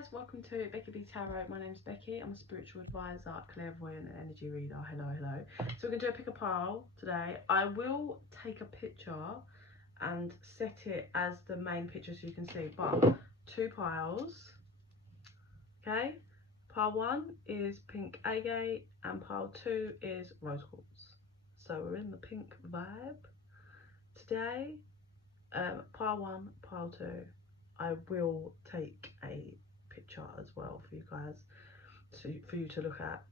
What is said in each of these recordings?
guys, welcome to Becky Tarot. My name's Becky. I'm a spiritual advisor, clairvoyant and energy reader. Hello. So we're going to do a pick a pile today. I will take a picture and set it as the main picture so you can see, but two piles. Okay, pile 1 is pink agate and pile 2 is rose quartz. So we're in the pink vibe today. Pile 1, pile 2. I will take a picture as well for you guys, for you to look at,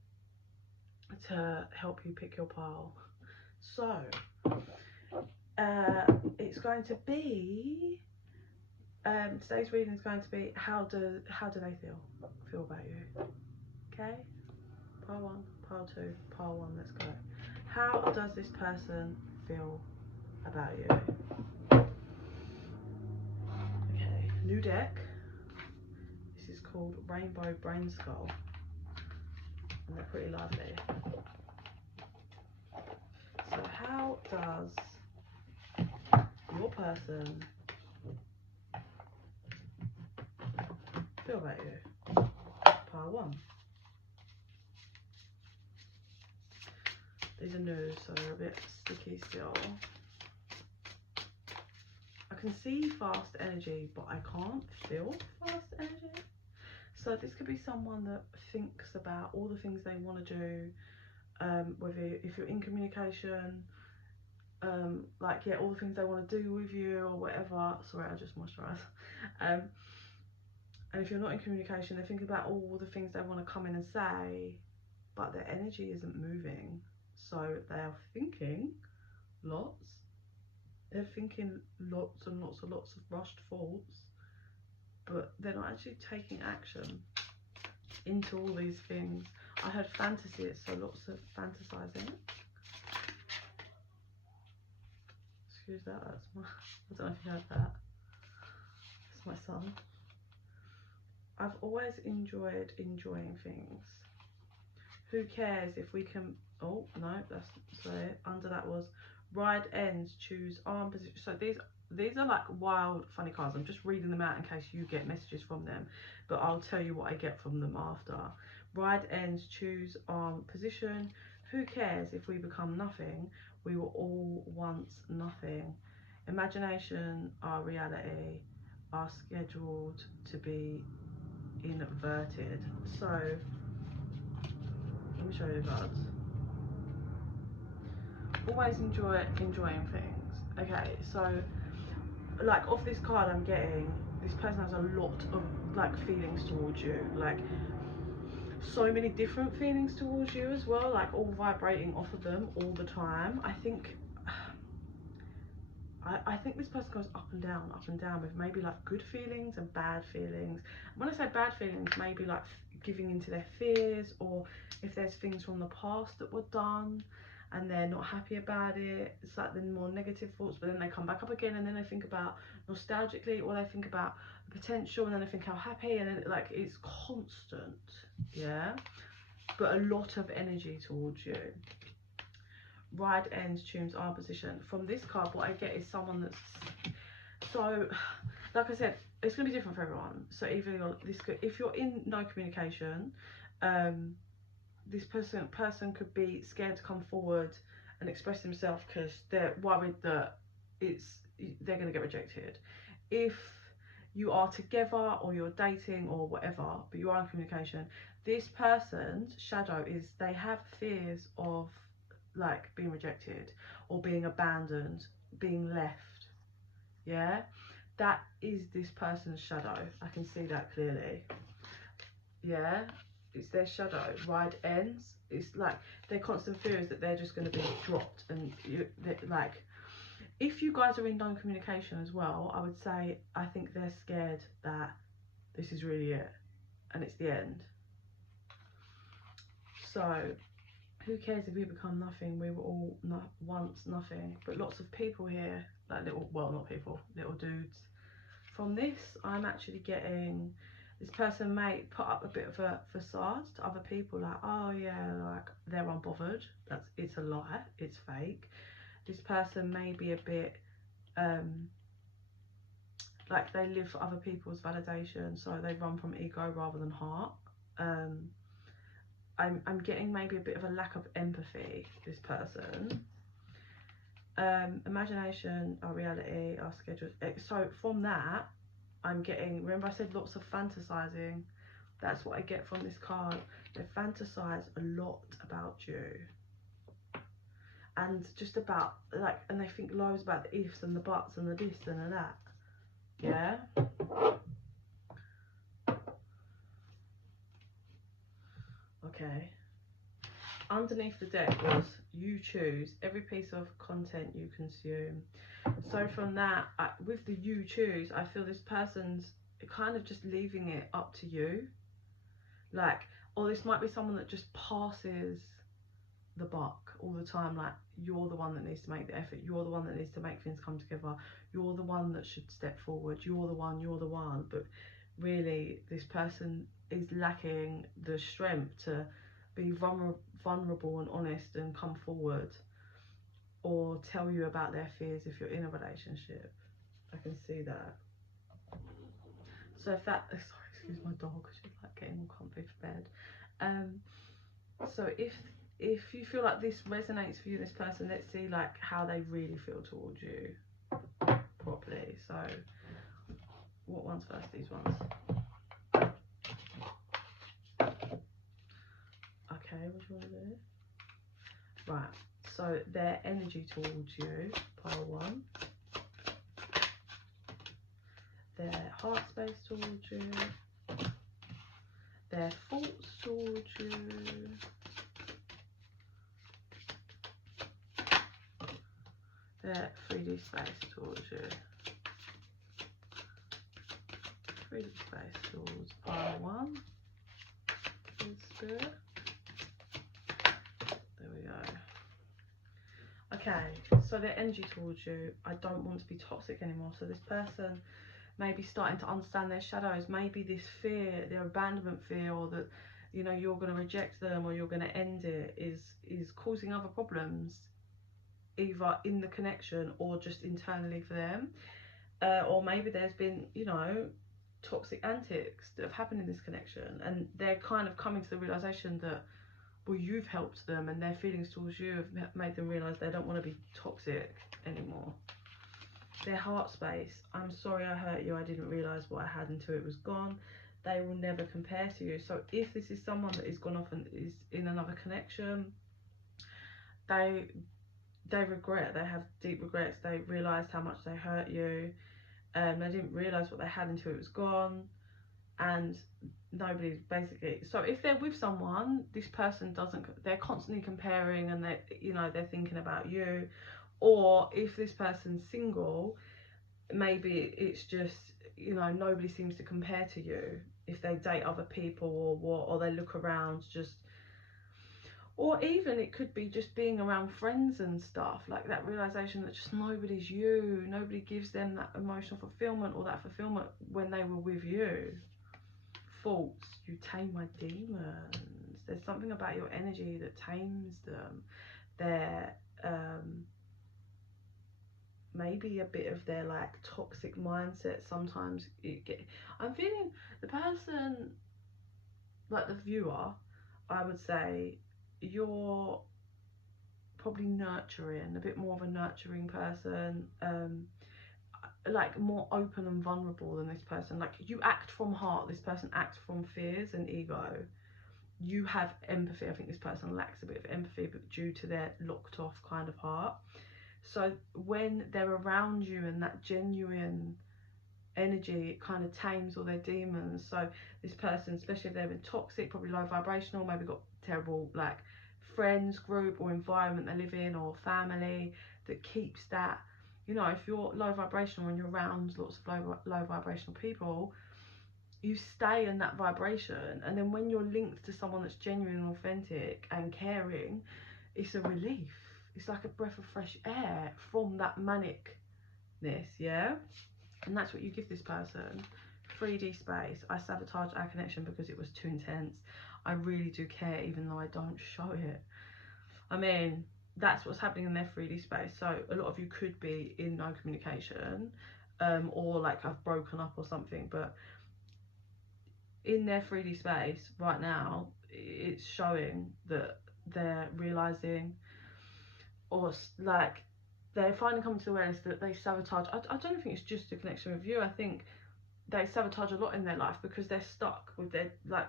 to help you pick your pile. So it's going to be today's reading is going to be how do they feel about you. Okay, pile 1, pile 2, pile 1. Let's go. How does this person feel about you? New deck. This is called Rainbow Brain Skull, and they're pretty lively. So how does your person feel about you? Pile 1. These are new, so they're a bit sticky still. I can see fast energy, but I can't feel fast energy. So this could be someone that thinks about all the things they want to do, if you're in communication, all the things they want to do with you or whatever. Sorry, I just moisturised. And if you're not in communication, they think about all the things they want to come in and say, but their energy isn't moving. So they are thinking lots. They're thinking lots and lots of rushed thoughts, but they're not actually taking action into all these things. I heard fantasy, so lots of fantasizing. Excuse that, that's my, I don't know if you heard that. It's my son. I've always enjoyed enjoying things. Who cares if we can, oh no, that's, sorry, under that was ride ends, choose arm position. So these are like wild funny cards. I'm just reading them out in case you get messages from them, but I'll tell you what I get from them after. Ride ends, choose arm position. Who cares if we become nothing? We were all once nothing. Imagination, our reality, are scheduled to be inverted. So let me show you the cards. Always enjoying things. Okay, so like off this card I'm getting, this person has a lot of like feelings towards you, like so many different feelings towards you as well, like all vibrating off of them all the time. I think this person goes up and down with maybe like good feelings and bad feelings. When I say bad feelings, maybe like giving into their fears, or if there's things from the past that were done and they're not happy about it, it's like the more negative thoughts, but then they come back up again, and then they think about nostalgically, or they think about the potential, and then they think how happy, and then like it's constant, yeah, but a lot of energy towards you. Ride ends, tunes arm position. From this card, what I get is someone that's, so like I said, it's going to be different for everyone. So even if you're in no communication, this person could be scared to come forward and express themselves because they're worried that they're going to get rejected. If you are together or you're dating or whatever, but you are in communication, this person's shadow is they have fears of like being rejected or being abandoned, being left. Yeah, that is this person's shadow. I can see that clearly. Yeah, it's their shadow. Ride ends, it's like their constant fear is that they're just going to be dropped, and like if you guys are in non-communication as well, I would say I think they're scared that this is really it and it's the end. So who cares if we become nothing? We were all once nothing. But lots of people here, like not people, little dudes. From this, I'm actually getting, this person may put up a bit of a facade to other people, like, oh yeah, like they're unbothered. It's a lie, it's fake. This person may be a bit like they live for other people's validation, so they run from ego rather than heart. I'm getting maybe a bit of a lack of empathy, this person. Imagination, our reality, our schedules. So from that, I'm getting, remember I said lots of fantasizing. That's what I get from this card. They fantasize a lot about you. And just about, like, and they think loads about the ifs and the buts and the this and the that. Yeah? Okay. Underneath the deck was, you choose every piece of content you consume. So from that, with the you choose, I feel this person's kind of just leaving it up to you. Like, or this might be someone that just passes the buck all the time. Like, you're the one that needs to make the effort. You're the one that needs to make things come together. You're the one that should step forward. You're the one. But really, this person is lacking the strength to be vulnerable and honest and come forward, or tell you about their fears if you're in a relationship. I can see that. So if that, sorry, excuse my dog, she's like getting all comfy for bed. So if you feel like this resonates for you, this person, let's see like how they really feel towards you properly. So what ones first? These ones. Okay, what do you want to do? Right, so their energy towards you, pile 1. Their heart space towards you. Their thoughts towards you. Their 3D space towards you. 3D space towards pile 1. Spirit. There we go. Okay, so their energy towards you, I don't want to be toxic anymore. So this person may be starting to understand their shadows. Maybe this fear, their abandonment fear, or that, you know, you're going to reject them or you're going to end it, is causing other problems, either in the connection or just internally for them. Or maybe there's been, you know, toxic antics that have happened in this connection, and they're kind of coming to the realization that, well, you've helped them, and their feelings towards you have made them realize they don't want to be toxic anymore. Their heart space, I'm sorry I hurt you, I didn't realize what I had until it was gone. They will never compare to you. So if this is someone that is gone off and is in another connection, they regret, they have deep regrets. They realized how much they hurt you. They didn't realize what they had until it was gone, and nobody basically. So if they're with someone, this person doesn't, they're constantly comparing, and they, you know, they're thinking about you. Or if this person's single, maybe it's just, you know, nobody seems to compare to you if they date other people, or what, or they look around just. Or even it could be just being around friends and stuff, like that realization that just nobody's you, nobody gives them that emotional fulfillment or that fulfillment when they were with you. Faults, you tame my demons. There's something about your energy that tames them. They're maybe a bit of their like toxic mindset. Sometimes I'm feeling the person, like the viewer, I would say, you're probably nurturing, a bit more of a nurturing person, like more open and vulnerable than this person. Like, you act from heart, this person acts from fears and ego. You have empathy. I think this person lacks a bit of empathy, but due to their locked off kind of heart. So when they're around you and that genuine energy, it kind of tames all their demons. So this person, especially if they've been toxic, probably low vibrational, maybe got terrible like friends group or environment they live in, or family that keeps that, you know, if you're low vibrational and you're around lots of low vibrational people, you stay in that vibration, and then when you're linked to someone that's genuine and authentic and caring, it's a relief. It's like a breath of fresh air from that manicness, yeah? And that's what you give this person. 3D space. I sabotaged our connection because it was too intense. I really do care, even though I don't show it. I mean, that's what's happening in their 3D space. So a lot of you could be in no communication. or like I've broken up or something. But in their 3D space right now, it's showing that they're realizing, or like they're finally coming to awareness that they sabotage. I don't think it's just a connection with you. I think they sabotage a lot in their life because they're stuck with their, like,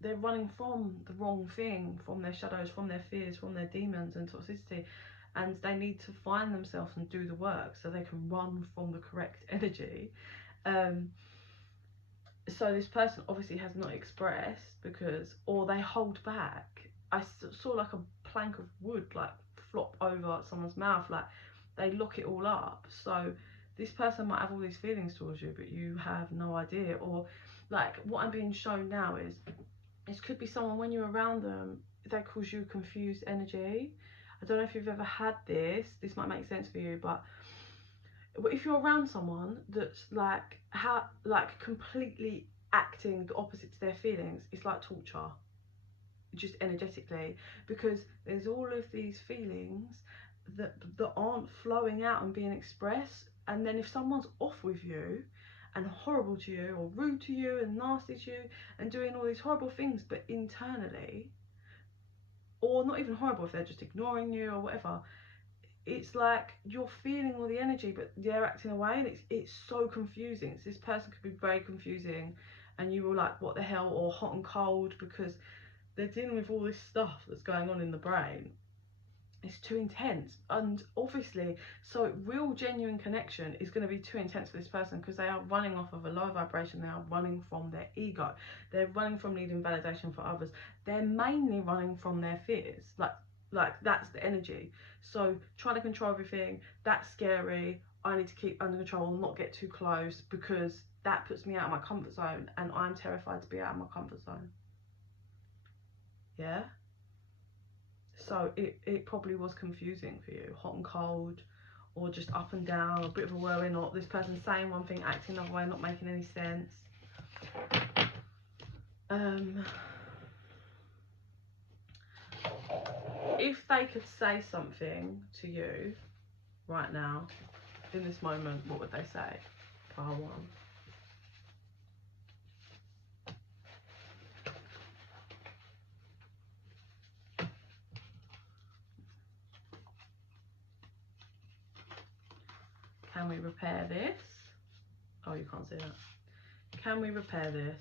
they're running from the wrong thing, from their shadows, from their fears, from their demons and toxicity, and they need to find themselves and do the work so they can run from the correct energy. So this person obviously has not expressed because, or they hold back. I saw like a plank of wood like flop over someone's mouth, like they lock it all up. So this person might have all these feelings towards you, but you have no idea. Or like what I'm being shown now is, this could be someone, when you're around them, they cause you confused energy. I don't know if you've ever had this might make sense for you, but if you're around someone that's like completely acting the opposite to their feelings, it's like torture, just energetically, because there's all of these feelings that aren't flowing out and being expressed. And then if someone's off with you and horrible to you, or rude to you and nasty to you and doing all these horrible things, but internally, or not even horrible, if they're just ignoring you or whatever, it's like you're feeling all the energy but they're acting away, and it's so confusing. This person could be very confusing and you were like, what the hell, or hot and cold, because they're dealing with all this stuff that's going on in the brain. It's too intense. And obviously, so real genuine connection is going to be too intense for this person because they are running off of a low vibration. They are running from their ego, they're running from needing validation for others, they're mainly running from their fears. Like that's the energy. So trying to control everything, that's scary. I need to keep under control, not get too close, because that puts me out of my comfort zone, and I'm terrified to be out of my comfort zone. Yeah, so it probably was confusing for you, hot and cold, or just up and down, or a bit of a whirlwind, or this person saying one thing, acting another way, not making any sense. If they could say something to you right now, in this moment, what would they say? Pile one. Can we repair this? Oh, you can't see that. Can we repair this?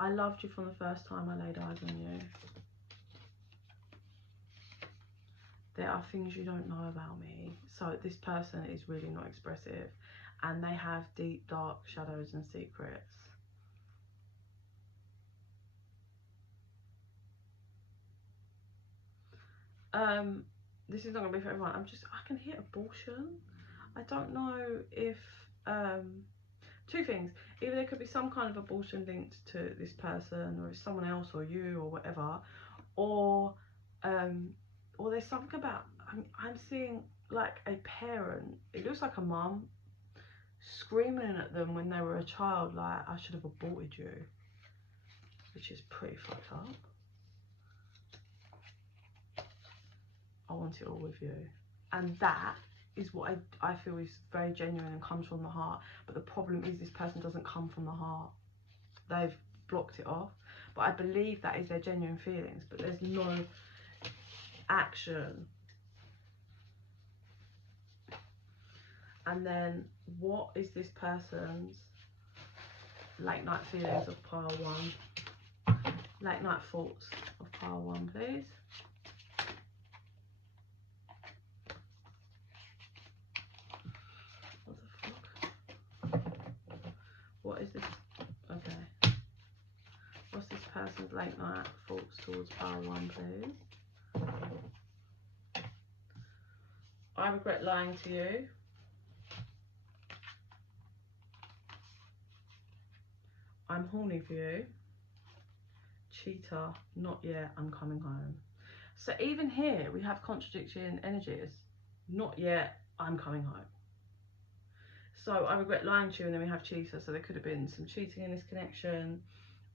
I loved you from the first time I laid eyes on you. There are things you don't know about me. So this person is really not expressive, and they have deep, dark shadows and secrets. This is not gonna be for everyone. I can hear abortion. I don't know if two things. Either there could be some kind of abortion linked to this person, or someone else, or you, or whatever, or there's something about, I'm seeing like a parent, it looks like a mum, screaming at them when they were a child, like, I should have aborted you, which is pretty fucked up. I want it all with you. And that is what I feel is very genuine and comes from the heart. But the problem is, this person doesn't come from the heart. They've blocked it off. But I believe that is their genuine feelings, but there's no action. And then what is this person's late night feelings of pile one? Late night thoughts of pile one, please. What is this? Okay. What's this person's late night thoughts towards pile one, please? I regret lying to you. I'm horny for you. Cheater, not yet, I'm coming home. So even here we have contradicting energies. Not yet, I'm coming home. So I regret lying to you, and then we have cheater. So there could have been some cheating in this connection,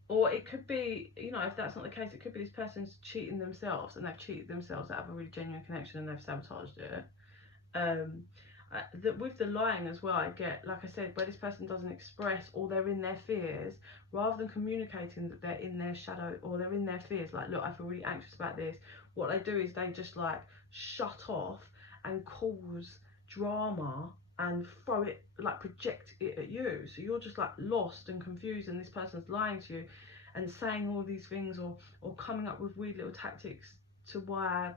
Or it could be, you know, if that's not the case, it could be this person's cheating themselves, and they've cheated themselves out of a really genuine connection and they've sabotaged it. With the lying as well, I get, like I said, where this person doesn't express, or they're in their fears, rather than communicating that they're in their shadow or they're in their fears, like, look, I feel really anxious about this, what they do is they just like shut off and cause drama and throw it, like project it at you, so you're just like lost and confused, and this person's lying to you and saying all these things, or coming up with weird little tactics to why,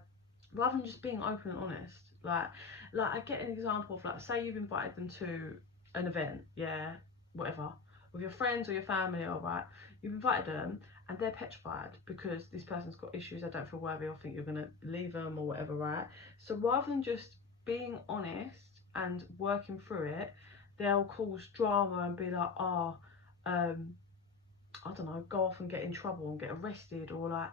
rather than just being open and honest. Like I get an example of, like, say you've invited them to an event, yeah, whatever, with your friends or your family, all right, you've invited them and they're petrified because this person's got issues, they don't feel worthy or think you're gonna leave them or whatever, right? So rather than just being honest and working through it, they'll cause drama and be like, oh, I don't know, go off and get in trouble and get arrested, or like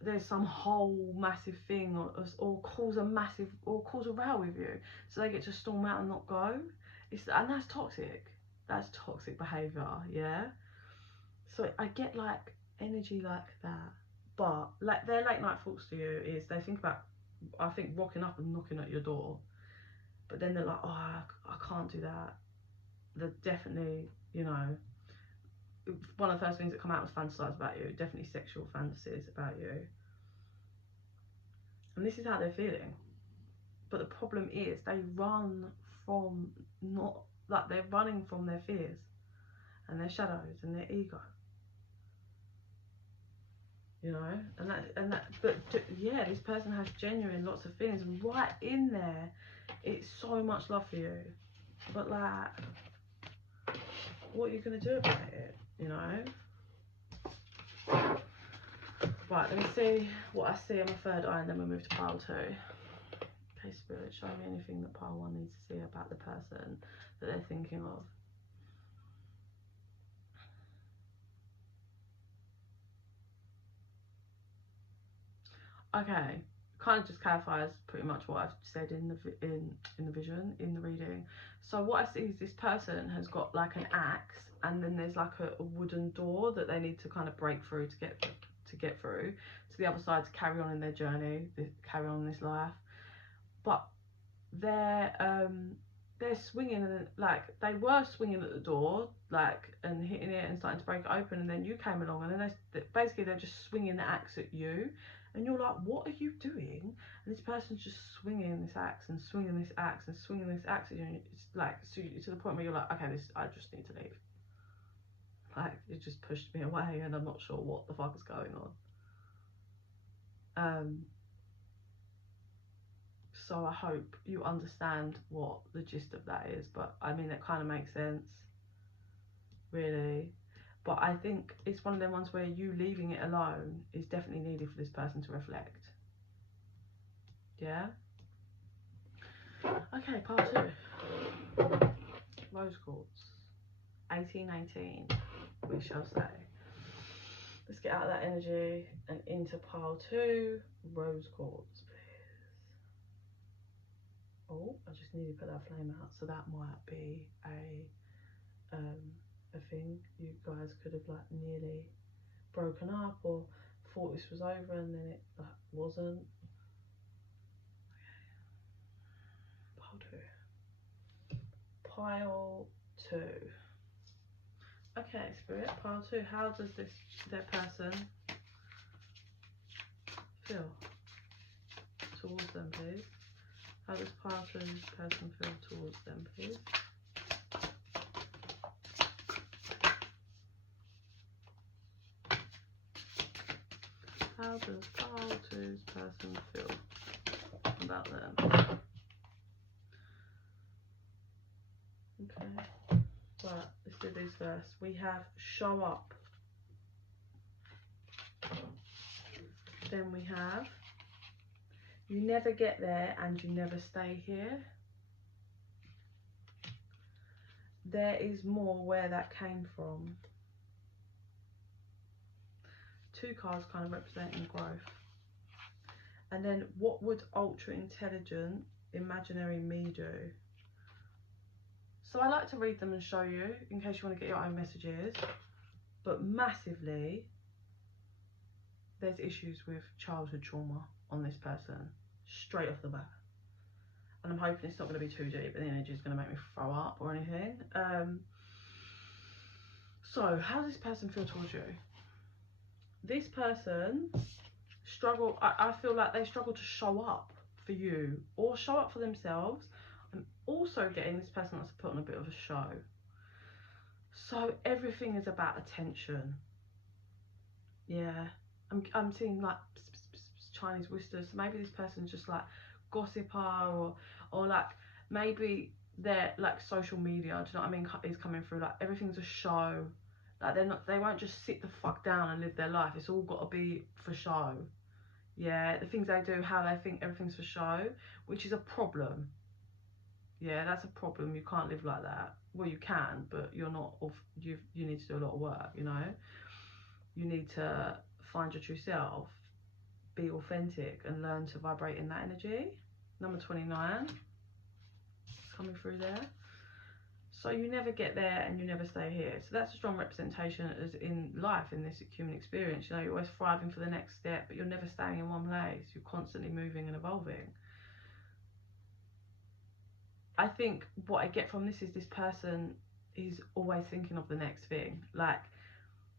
there's some whole massive thing, or cause a row with you, so they get to storm out and not go. And that's toxic. That's toxic behaviour, yeah. So I get like energy like that, but like their late night thoughts to you is they think about, I think, rocking up and knocking at your door, but then they're like, oh, I can't do that. They're definitely, you know, one of the first things that come out was fantasize about you, definitely sexual fantasies about you. And this is how they're feeling. But the problem is they run from, not, like, they're running from their fears and their shadows and their ego. You know, but yeah, this person has genuine lots of feelings, and right in there, it's so much love for you. But like, what are you gonna do about it? You know. Right, let me see what I see on my third eye, and then we'll move to pile 2. Okay, Spirit, show me anything that pile 1 needs to see about the person that they're thinking of. Okay, kind of just clarifies pretty much what I've said in the vision, in the reading. So what I see is this person has got like an axe, and then there's like a wooden door that they need to kind of break through to get through to the other side, to carry on in their journey, carry on in this life. But they're swinging, and like they were swinging at the door, like, and hitting it and starting to break it open, and then you came along, and then they're just swinging the axe at you, and you're like, what are you doing? And this person's just swinging this axe and swinging this axe and swinging this axe at you, and it's like, so to the point where you're like, okay, I just need to leave. Like, it just pushed me away, and I'm not sure what the fuck is going on. So I hope you understand what the gist of that is, but I mean, it kind of makes sense, really. But I think it's one of them ones where you leaving it alone is definitely needed for this person to reflect. Yeah? Okay, part 2. Rose quartz. 1818, we shall say. Let's get out of that energy and into pile 2, rose quartz, please. Oh, I just need to put that flame out, so that might be a thing. You guys could have like nearly broken up or thought this was over, and then it like wasn't. Okay. Pile 2. Okay, Spirit, pile 2. How does their person feel towards them, please? How does pile 2's person feel towards them, please? How does pile 2's person feel about them? Okay, right, let's do these first. We have show up. Then we have you never get there and you never stay here. There is more where that came from. 2 cards kind of representing growth. And then what would ultra intelligent imaginary me do? So I like to read them and show you in case you want to get your own messages. but massively there's issues with childhood trauma on this person straight off the bat. And I'm hoping it's not going to be too deep and the energy is going to make me throw up or anything. So how does this person feel towards you? This person struggle, I feel like they struggle to show up for you or show up for themselves. I'm also getting this person wants to put on a bit of a show. So everything is about attention. Yeah, I'm seeing like Chinese whispers. So maybe this person's just like gossiper, or like maybe they're like social media, do you know what I mean, is coming through, like everything's a show. Like they won't just sit the fuck down and live their life. It's all got to be for show. Yeah, the things they do, how they think everything's for show, which is a problem. Yeah, that's a problem. You can't live like that. Well, you can, but you're not off. You need to do a lot of work, you know. You need to find your true self, be authentic, and learn to vibrate in that energy. Number 29 is coming through there. So you never get there and you never stay here. So that's a strong representation as in life, in this human experience. You know, you're always striving for the next step, but you're never staying in one place. You're constantly moving and evolving. I think what I get from this is this person is always thinking of the next thing. Like,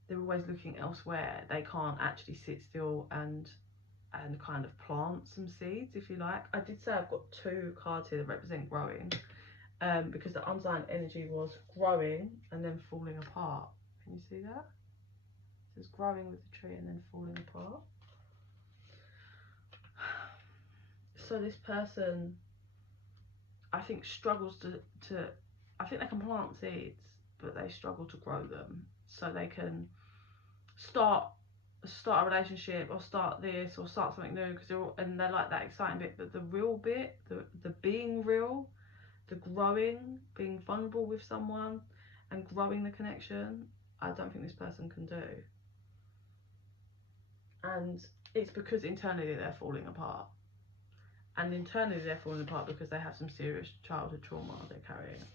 they're always looking elsewhere. They can't actually sit still and kind of plant some seeds, if you like. I did say I've got 2 cards here that represent growing, because the unsigned energy was growing and then falling apart. Can you see that? So it's growing with the tree and then falling apart. So this person, I think, struggles to I think they can plant seeds, but they struggle to grow them. So they can start a relationship or start this or start something new, because they're like that exciting bit, but the real bit, the being real, the growing, being vulnerable with someone and growing the connection, I don't think this person can do. And it's because internally they're falling apart. And internally they're falling apart because they have some serious childhood trauma they're carrying.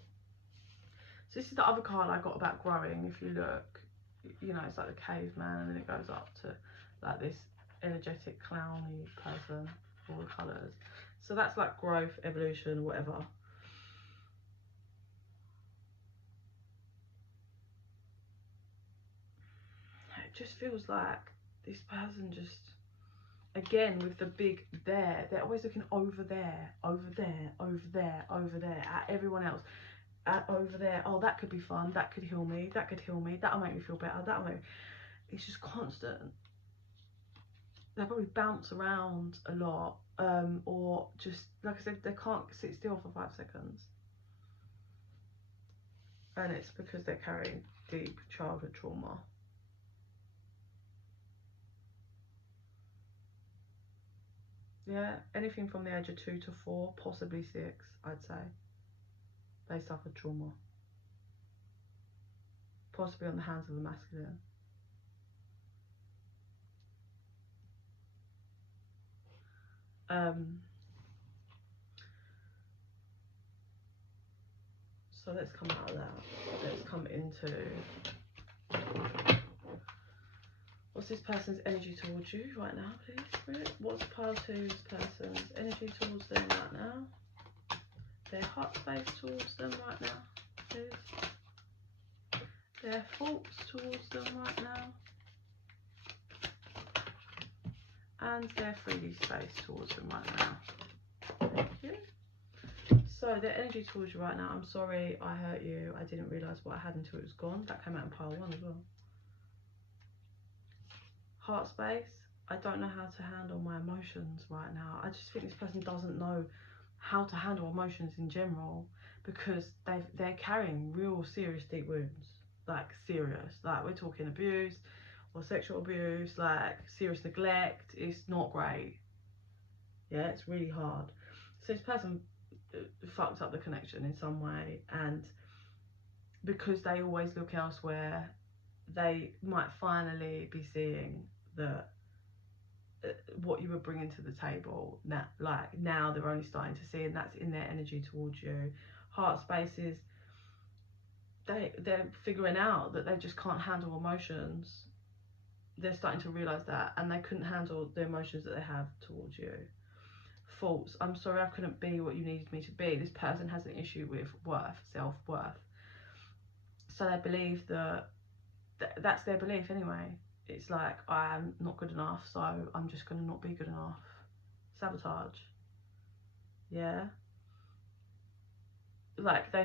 So this is the other card I got about growing. If you look, you know, it's like the caveman, and then it goes up to like this energetic clowny person, all the colours. So that's like growth, evolution, whatever. It just feels like this person just, again with the big there, they're always looking over there, over there, over there, over there, at everyone else. Over there, oh, that could be fun, that could heal me, that could heal me, that'll make me feel better, that'll make me... It's just constant. They probably bounce around a lot, or just, like I said, they can't sit still for 5 seconds. And it's because they're carrying deep childhood trauma. Yeah, anything from the age of 2 to 4, possibly 6, I'd say. They suffered trauma. Possibly on the hands of the masculine. So let's come out of that. Let's come into... What's this person's energy towards you right now, please, Spirit? What's pile 2's person's energy towards them right now? Their heart space towards them right now, please. Their thoughts towards them right now. And their 3D space towards them right now. Thank you. So their energy towards you right now. I'm sorry I hurt you. I didn't realise what I had until it was gone. That came out in pile 1 as well. Heart space. I don't know how to handle my emotions right now. I just think this person doesn't know how to handle emotions in general, because they're carrying real serious deep wounds. Like serious. Like we're talking abuse or sexual abuse, like serious neglect. It's not great. Yeah, it's really hard. So this person fucked up the connection in some way, and because they always look elsewhere, they might finally be seeing that what you were bringing to the table now, like now they're only starting to see, and that's in their energy towards you. Heart spaces, they're figuring out that they just can't handle emotions. They're starting to realise that, and they couldn't handle the emotions that they have towards you. False. I'm sorry I couldn't be what you needed me to be. This person has an issue with worth, self-worth. So they believe that that's their belief anyway. It's like, I'm not good enough, so I'm just going to not be good enough. Sabotage. Yeah. Like they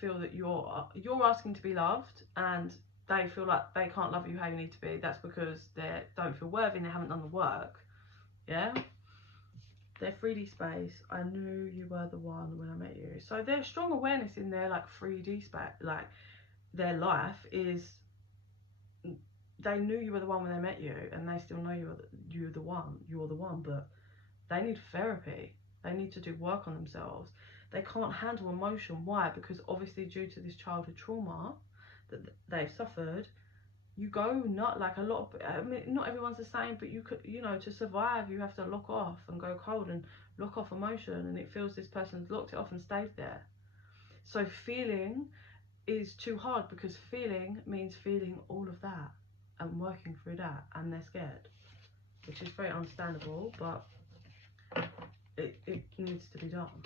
feel that you're asking to be loved, and they feel like they can't love you how you need to be. That's because they don't feel worthy and they haven't done the work. Yeah. Their 3D space. I knew you were the one when I met you. So there's strong awareness in their like 3D space. Like their life is, they knew you were the one when they met you, and they still know you're the one, but they need therapy. They need to do work on themselves. They can't handle emotion. Why? Because obviously due to this childhood trauma that they've suffered, you go not like a lot of, I mean, not everyone's the same, but you could, you know, to survive you have to lock off and go cold and lock off emotion, and it feels this person's locked it off and stayed there. So feeling is too hard, because feeling means feeling all of that and working through that, and they're scared, which is very understandable, but it needs to be done.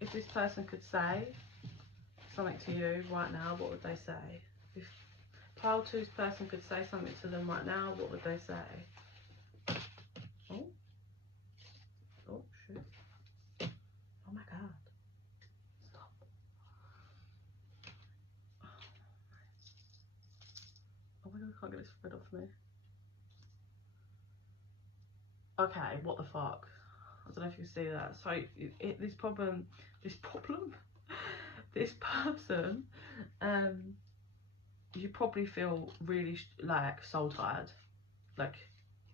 If this person could say something to you right now, what would they say? If pile 2's person could say something to them right now, what would they say? Oh shoot. Oh my god. Stop. Oh my god, I can't get this thread off me. Okay, what the fuck? I don't know if you see that. So this person, you probably feel really like soul tired. Like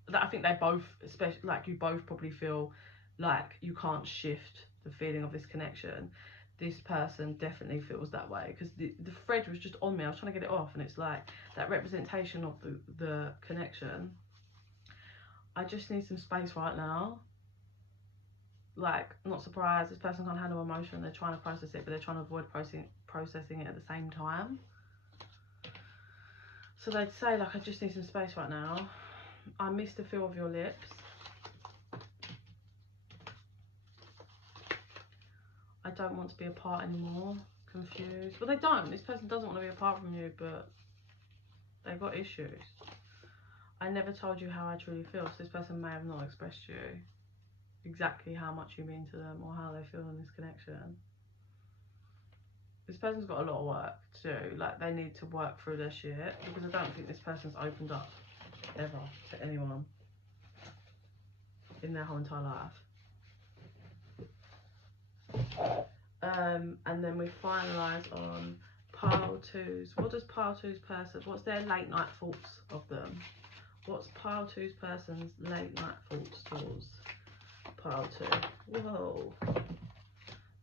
that, I think they both, especially like you both probably feel like you can't shift the feeling of this connection. This person definitely feels that way, because the thread was just on me. I was trying to get it off, and it's like that representation of the connection. I just need some space right now. Like, not surprised, this person can't handle emotion. They're trying to process it, but they're trying to avoid processing it at the same time. So they'd say, like, I just need some space right now. I miss the feel of your lips. I don't want to be apart anymore. Confused. Well, they don't. This person doesn't want to be apart from you, but they've got issues. I never told you how I truly feel, so this person may have not expressed to you exactly how much you mean to them or how they feel in this connection. This person's got a lot of work to do. Like, they need to work through their shit, because I don't think this person's opened up ever to anyone in their whole entire life. And then we finalise on pile 2's. What does pile 2's person, what's their late night thoughts of them? What's pile 2's person's late night thoughts towards pile 2? Whoa,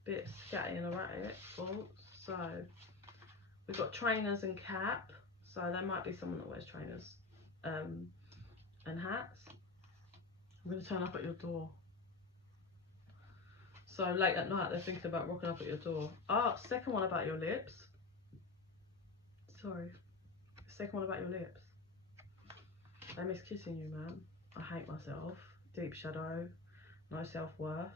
bit scatty and erratic thoughts. So we've got trainers and cap, so there might be someone that wears trainers and hats. I'm going to turn up at your door. So late at night they're thinking about rocking up at your door. Second one about your lips. Sorry, second one about your lips. I miss kissing you, man. I hate myself. Deep shadow. No self-worth.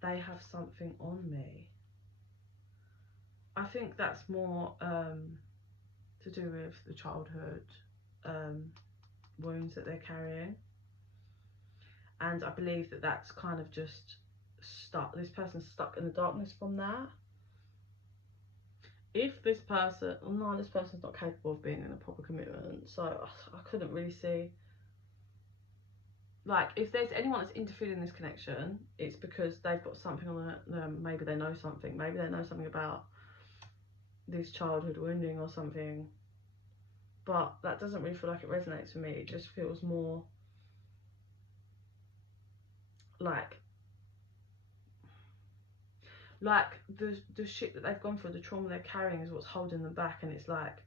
They have something on me. I think that's more to do with the childhood wounds that they're carrying. And I believe that that's kind of just stuck. This person's stuck in the darkness from that. If this person, no, this person's not capable of being in a proper commitment, so I couldn't really see. Like, if there's anyone that's interfered in this connection, it's because they've got something on them. Maybe they know something. Maybe they know something about this childhood wounding or something. But that doesn't really feel like it resonates with me. It just feels more like the shit that they've gone through, the trauma they're carrying is what's holding them back. And it's like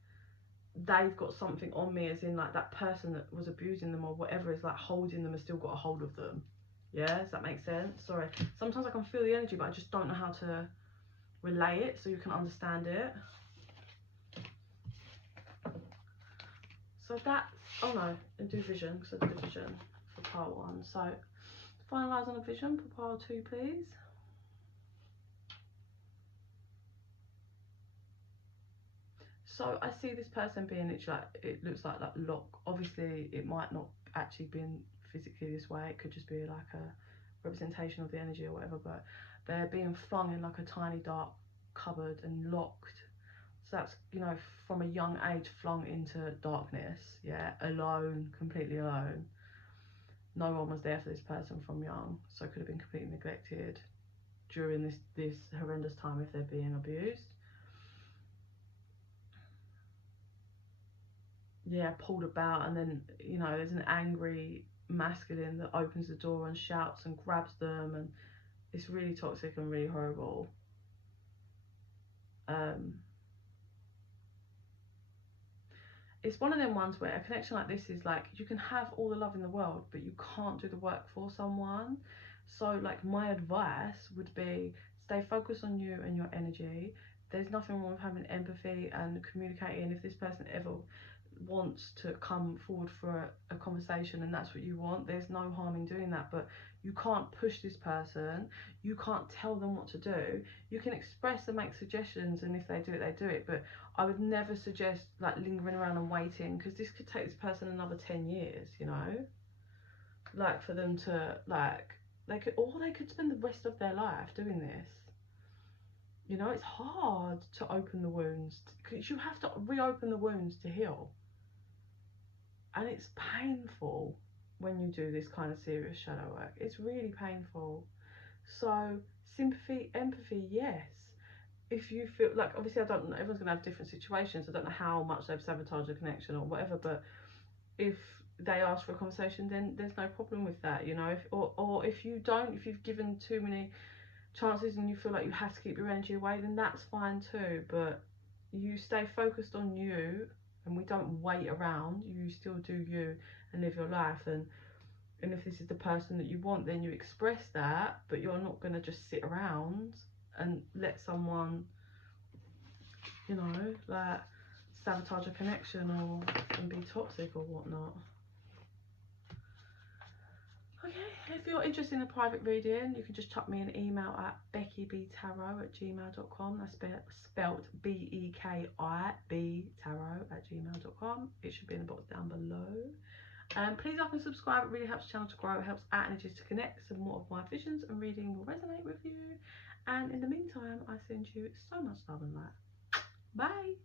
they've got something on me, as in like that person that was abusing them or whatever is like holding them, has still got a hold of them. Yeah, does that make sense? Sorry. Sometimes I can feel the energy, but I just don't know how to relay it so you can understand it. So that's, oh no, and do vision, because I did a vision for part 1. So finalise on a vision for part 2, please. So I see this person being, it's like, it looks like lock. Obviously it might not actually been physically this way, it could just be like a representation of the energy or whatever, but they're being flung in like a tiny dark cupboard and locked. So that's, you know, from a young age flung into darkness, yeah, alone, completely alone. No one was there for this person from young, so it could have been completely neglected during this horrendous time if they're being abused. Yeah, pulled about, and then, you know, there's an angry masculine that opens the door and shouts and grabs them, and it's really toxic and really horrible. It's one of them ones where a connection like this is like, you can have all the love in the world, but you can't do the work for someone. So like, my advice would be, stay focused on you and your energy. There's nothing wrong with having empathy and communicating. If this person ever wants to come forward for a conversation and that's what you want, there's no harm in doing that, but you can't push this person, you can't tell them what to do. You can express and make suggestions, and if they do it, they do it, but I would never suggest like lingering around and waiting, because this could take this person another 10 years, you know, like for them to like, they could spend the rest of their life doing this. You know, it's hard to open the wounds, because you have to reopen the wounds to heal. And it's painful when you do this kind of serious shadow work. It's really painful. So sympathy, empathy, yes. If you feel like, obviously I don't know, everyone's gonna have different situations. I don't know how much they've sabotaged a connection or whatever, but if they ask for a conversation, then there's no problem with that, you know. Or if you don't, if you've given too many chances and you feel like you have to keep your energy away, then that's fine too. But you stay focused on you, and we don't wait around. You still do you and live your life, and if this is the person that you want, then you express that, but you're not going to just sit around and let someone, you know, like sabotage a connection or and be toxic or whatnot. Okay, if you're interested in a private reading, you can just chuck me an email at bekibtarot@gmail.com. That's spelt BEKI tarot@gmail.com. It should be in the box down below. Please like and subscribe. It really helps the channel to grow. It helps our energies to connect, so more of my visions and reading will resonate with you. And in the meantime, I send you so much love and light. Bye.